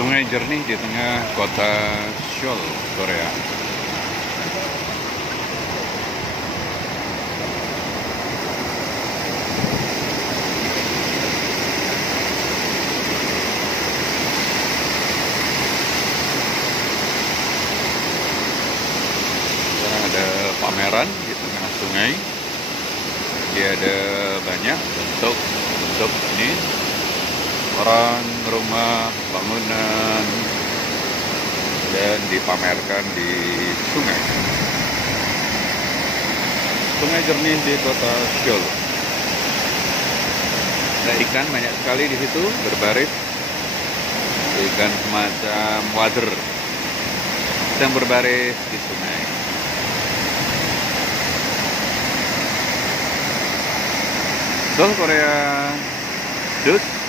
Sungai jernih di tengah kota Seoul, Korea. Sekarang ada pameran di tengah sungai. Dia ada banyak bentuk ini, orang, rumah, bangunan, dan dipamerkan di sungai. Sungai jernih di kota Seoul. Ada ikan banyak sekali di situ berbaris. Ikan semacam wader yang berbaris di sungai. Seoul, Korea. Dut.